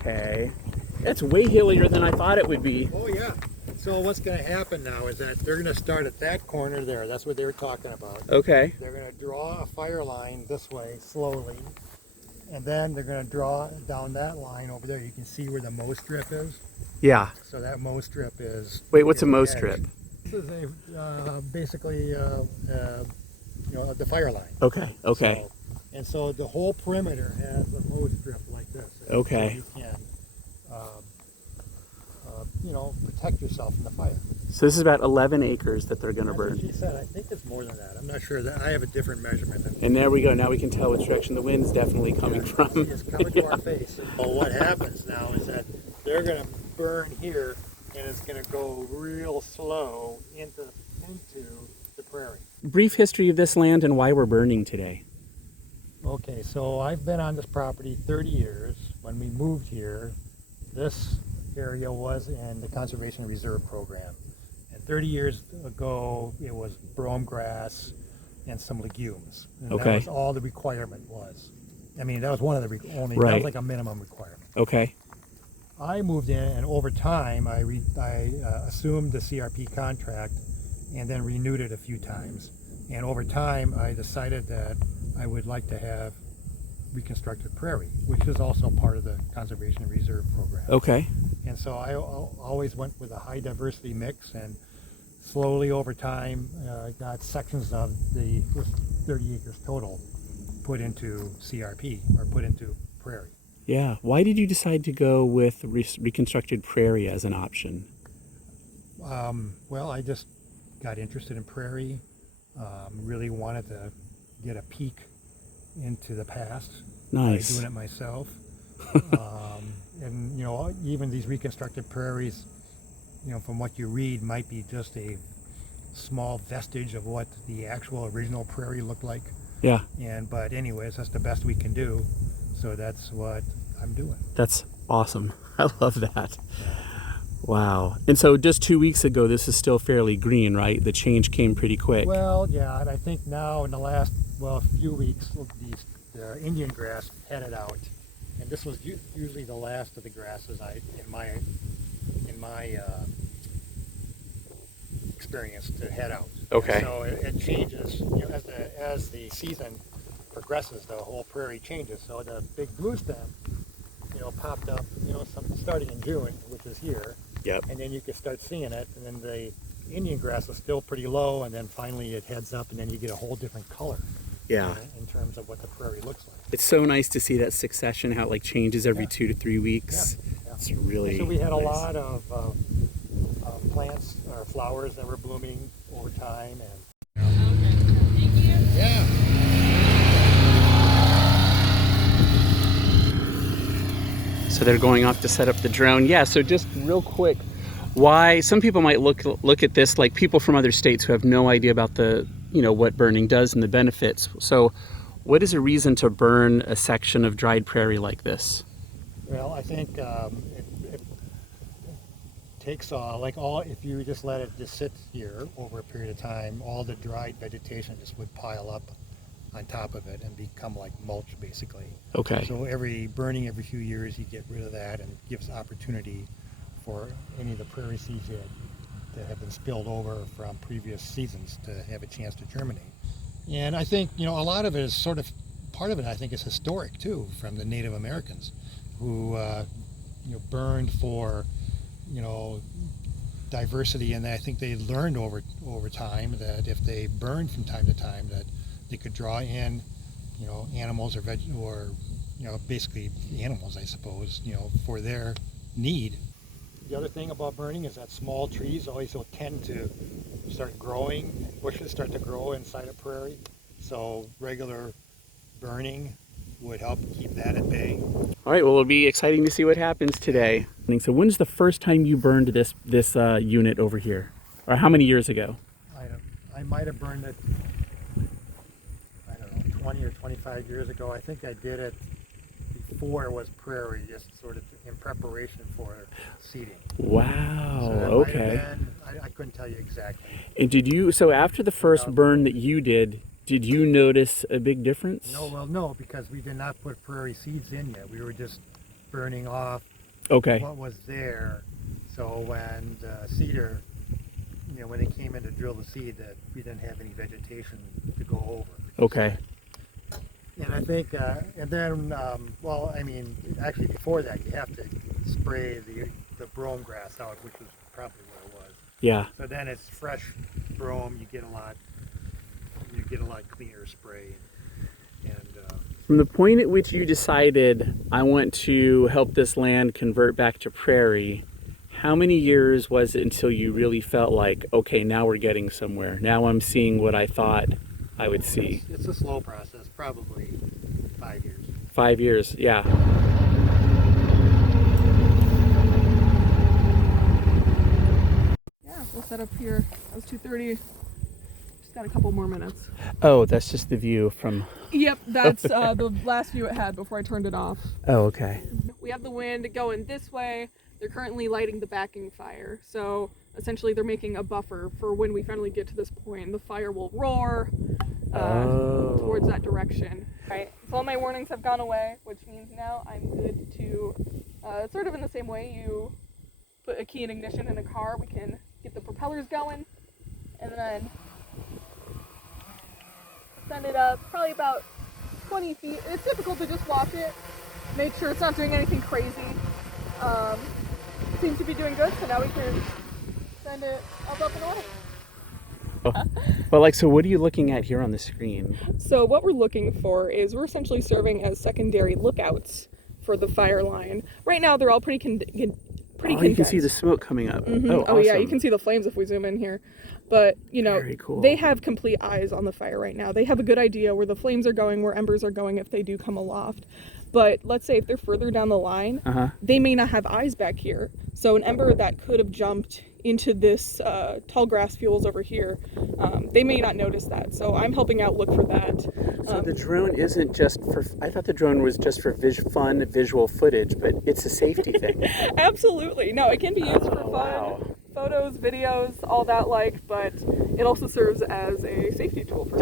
Okay. It's way hillier than I thought it would be. Oh yeah. So what's going to happen now is that they're going to start at that corner there. That's what they were talking about. Okay. They're going to draw a fire line this way slowly, and then they're going to draw down that line over there. You can see where the mow strip is. Yeah. So that mow strip is. Wait, what's a mow edge. strip? This is basically the fire line. Okay. Okay. And so the whole perimeter has a mow strip like this. Okay. So you can, protect yourself from the fire. So this is about 11 acres that they're going to burn. That's what she said. I think it's more than that. I'm not sure. That I have a different measurement. And there we go. Now we can tell which direction the wind's definitely coming from. It's coming to our face. Well, what happens now is that they're going to burn here, and it's going to go real slow into the prairie. Brief history of this land and why we're burning today. Okay, so I've been on this property 30 years. When we moved here, this area was in the Conservation Reserve Program. And 30 years ago, it was brome grass and some legumes. And Okay. that was all the requirement was. I mean, that was one of the only, Right. that was like a minimum requirement. Okay. I moved in, and over time, I assumed the CRP contract and then renewed it a few times. And over time, I decided that I would like to have reconstructed prairie, which is also part of the Conservation Reserve Program. Okay. And so I always went with a high diversity mix, and slowly over time, got sections of the 30 acres total put into CRP, or put into prairie. Yeah. Why did you decide to go with reconstructed prairie as an option? Well, I just got interested in prairie, really wanted to get a peek into the past Nice. by doing it myself. And even these reconstructed prairies, from what you read, might be just a small vestige of what the actual original prairie looked like. Yeah. But anyways, that's the best we can do, so that's what I'm doing. That's awesome. I love that. Wow. And so just 2 weeks ago, this is still fairly green, right? The change came pretty quick. Well, yeah, and I think now in the last few weeks, the Indian grass headed out, and this was usually the last of the grasses in my experience to head out. Okay. And so it changes, as the season progresses, the whole prairie changes. So the big blue stem, popped up, starting in June, which is here. Yep. And then you can start seeing it, and then the Indian grass is still pretty low, and then finally it heads up, and then you get a whole different color. Yeah. In terms of what the prairie looks like. It's so nice to see that succession, how it like changes every Yeah. 2 to 3 weeks. Yeah. It's really So we had a nice. lot of plants or flowers that were blooming over time, and Thank you. yeah. So they're going off to set up the drone. Yeah, so just real quick, why some people might look at this like people from other states who have no idea about the, what burning does and the benefits. So what is a reason to burn a section of dried prairie like this? Well, I think it takes if you just let it just sit here over a period of time, all the dried vegetation just would pile up on top of it and become like mulch, basically. Okay. So burning every few years, you get rid of that, and it gives opportunity for any of the prairie seeds that have been spilled over from previous seasons to have a chance to germinate. And I think, a lot of it is part of it I think is historic too, from the Native Americans who, burned for, diversity, and I think they learned over time that if they burned from time to time, that they could draw in, animals or basically animals, I suppose, for their need. The other thing about burning is that small trees always will tend to start growing, bushes start to grow inside a prairie, so regular burning would help keep that at bay. All right, well, it'll be exciting to see what happens today. So when's the first time you burned this unit over here? Or how many years ago? I might have burned it, 20 or 25 years ago. I think I did it before it was prairie, just sort of in preparation for seeding. Wow, So that okay. might have been, I couldn't tell you exactly. And so after the first burn that you did you notice a big difference? No, because we did not put prairie seeds in yet. We were just burning off Okay. what was there. So when the cedar, when they came in to drill the seed, that we didn't have any vegetation to go over. Okay. And I think, and then, well, I mean, actually before that, you have to spray the brome grass out, which was probably what it was. Yeah. So then it's fresh brome. You get a lot cleaner spray. And From the point at which you decided, I want to help this land convert back to prairie, how many years was it until you really felt like, okay, now we're getting somewhere. Now I'm seeing what I thought I would see. it's a slow process, probably 5 years. 5 years, yeah. Yeah, we'll set up here. It was 2:30. Just got a couple more minutes. Oh, that's just the view from... Yep, that's the last view it had before I turned it off. Oh, okay. We have the wind going this way. They're currently lighting the backing fire. So essentially they're making a buffer for when we finally get to this point. The fire will roar towards that direction. Right. So all my warnings have gone away, which means now I'm good to, sort of in the same way you put a key in ignition in a car, we can get the propellers going and then send it up probably about 20 feet. It's difficult to just watch it, make sure it's not doing anything crazy. Seems to be doing good, so now we can send it up and away. But like, so what are you looking at here on the screen? So what we're looking for is we're essentially serving as secondary lookouts for the fire line. Right now they're all pretty condensed. You can see the smoke coming up. Mm-hmm. Oh, awesome. Yeah, you can see the flames if we zoom in here. But, Very cool. They have complete eyes on the fire right now. They have a good idea where the flames are going, where embers are going if they do come aloft. But let's say if they're further down the line, they may not have eyes back here. So an ember that could have jumped into this tall grass fuels over here, they may not notice that. So I'm helping out look for that. So the drone isn't just for, I thought the drone was just for fun visual footage, but it's a safety thing. Absolutely. No, it can be used for fun, wow. photos, videos, all that but it also serves as a safety tool for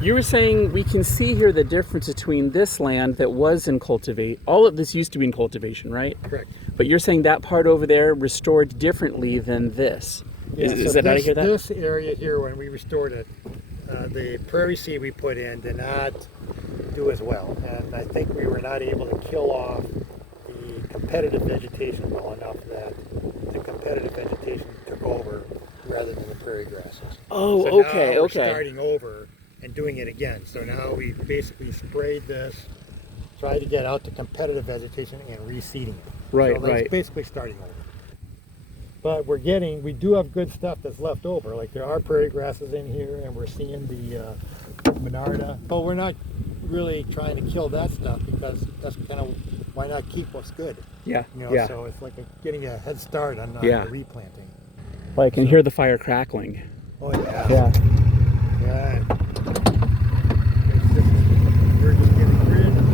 You were saying we can see here the difference between this land that was in cultivate. All of this used to be in cultivation, right? Correct. But you're saying that part over there restored differently than this. Yeah, Is that how you hear that? This area here, when we restored it, the prairie seed we put in did not do as well. And I think we were not able to kill off the competitive vegetation well enough that the competitive vegetation took over rather than the prairie grasses. Oh, so okay, now we're okay. starting over and doing it again. So now we basically sprayed this, tried to get out the competitive vegetation and reseeding it. Right, so that's right. basically starting over. But we do have good stuff that's left over. Like there are prairie grasses in here, and we're seeing the Monarda. But we're not really trying to kill that stuff because that's kind of, why not keep what's good? Yeah, Yeah. So it's like getting a head start on the replanting. Well, I can hear the fire crackling. Oh yeah. Yeah. Yeah. It's just, we're just getting rid of it.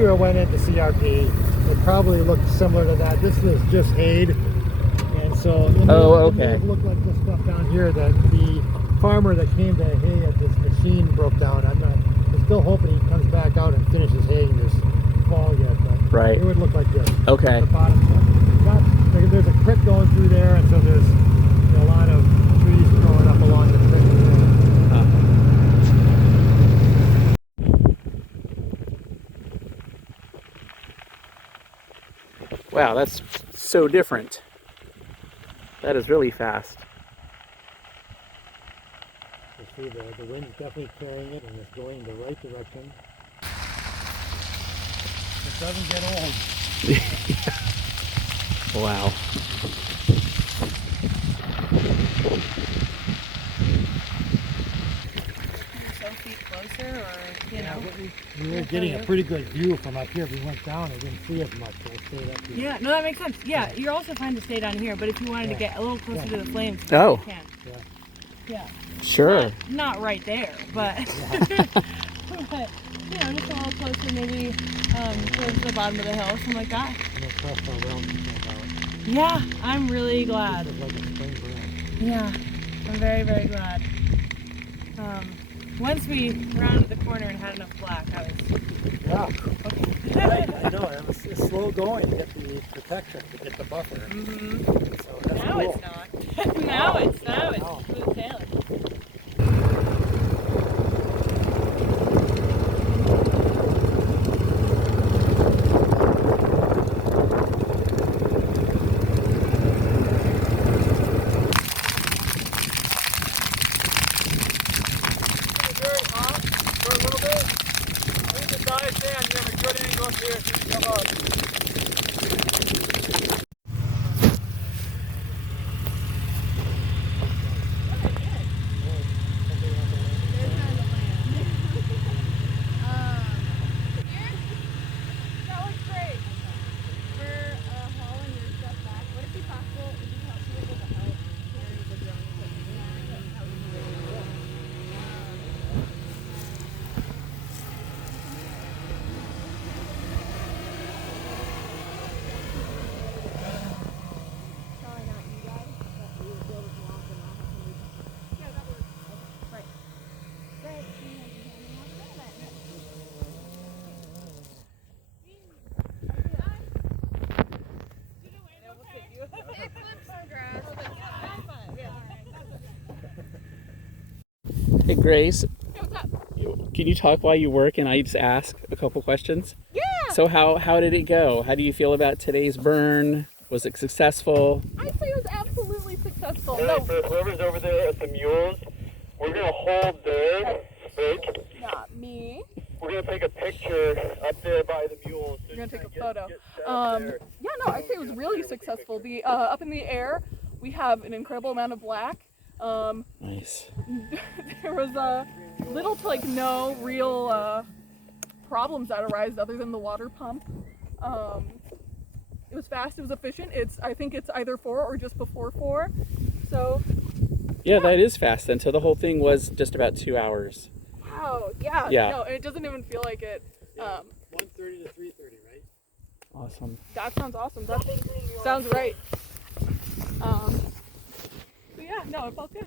after it went into CRP, it probably looked similar to that. This was just hayed, and so it may have looked like this stuff down here that the farmer that came to hay at this machine broke down. I'm still hoping he comes back out and finishes haying this fall yet, but Right. it would look like this. Okay. The bottom stuff. There's a creek going through there, and so there's a lot of trees growing up along the creek. Wow, that's so different. That is really fast. You see the wind's definitely carrying it, and it's going in the right direction. It doesn't get old. Wow. Some feet closer, or you know. We were getting a pretty good view from up here. If we went down, I didn't see as much, so we stayed up here. Yeah, no, that makes sense. Yeah, you're also fine to stay down here, but if you wanted to get a little closer to the flames, Oh. you can. Yeah. Sure. Not right there, but, but you know, just a little closer, maybe towards the bottom of the hill, something like that. And it's left our realm to jump out. Yeah, I'm really glad. It's like a spring burn. Yeah, I'm very, very glad. Once we rounded the corner and had enough black, I was Yeah. Right, I know. It's slow going to get the protection, to get the buffer. Mm-hmm. So that's Now cool. it's not. now it's smooth sailing. Hey, Grace. Hey, what's up? Can you talk while you work and I just ask a couple questions? Yeah! So how did it go? How do you feel about today's burn? Was it successful? I'd say it was absolutely successful. All right, for whoever's over there at the mules, we're going to hold there, right? Not me. We're going to take a picture up there by the mules. So You're gonna take a get photo. set up there. Yeah, no, I'd say it was really successful. The up in the air, we have an incredible amount of black. Nice. There was little to like no real problems that arise other than the water pump. It was fast, it was efficient. I think it's either 4 or just before 4. So Yeah, that is fast then. So the whole thing was just about 2 hours. wow, yeah. Yeah. No, it doesn't even feel like it. 1:30 to 3:30, right? Awesome. That sounds awesome. That sounds right. So yeah, no, it felt good.